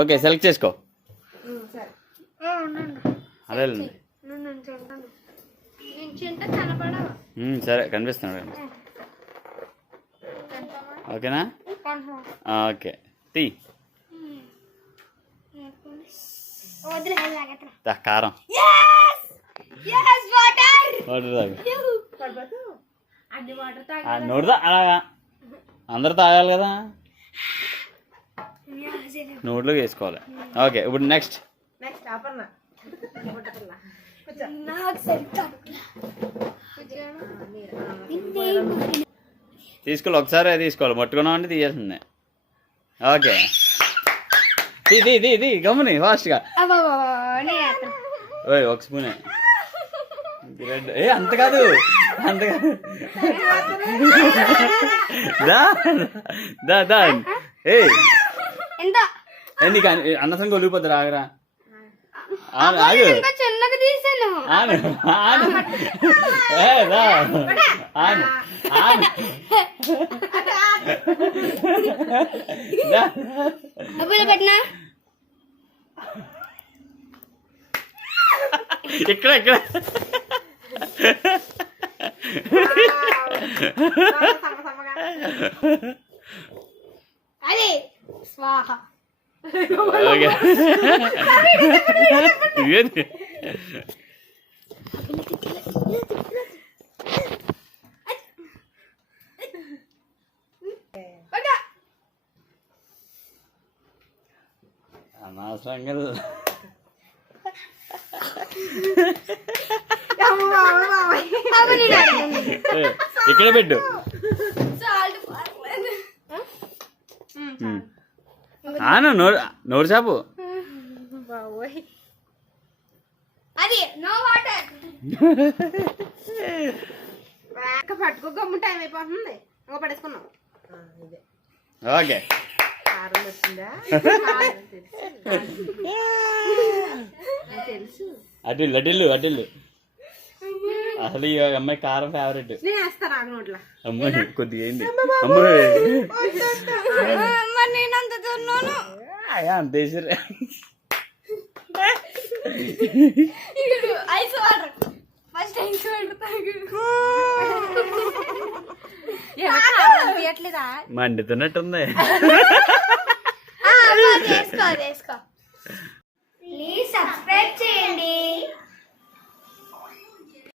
Okay select చేసుకో. అదే సరే కనిపిస్తున్నాడు. ఓకేనా? ఓకే తీ. కారం నోడుదా అలాగా అందరు తాగాలి కదా, నోట్లో వేసుకోవాలి. ఓకే ఇప్పుడు నెక్స్ట్ తీసుకోవాలి, ఒకసారి తీసుకోవాలి, పట్టుకున్నాం అంటే తీయాల్సిందే. ఓకే తీ గమ్ముని ఫాస్ట్గా. ఓయ్ ఒక స్పూనే. అంత కాదు దా ఏ నీకు అన్నసం కొలిగిపోద్ది రాగరా. ఆగు ఇక్కడ అదే స్వాహ. అనవసరంగా ఇక్కడ పెట్టు. నోరు చాపు. అది నో వాటర్. పట్టుకో గమ్ము, టైం అయిపోతుంది. పడేసుకున్నాం. ఓకే తెలుసు. అటిల్లు అసలు ఈ అమ్మాయి కారం ఫేవరెట్. అమ్మాయి కొద్దిగా ఏంటి అంతే మండుతున్నట్టుంది. ప్లీజ్ సబ్స్క్రైబ్ చేయండి.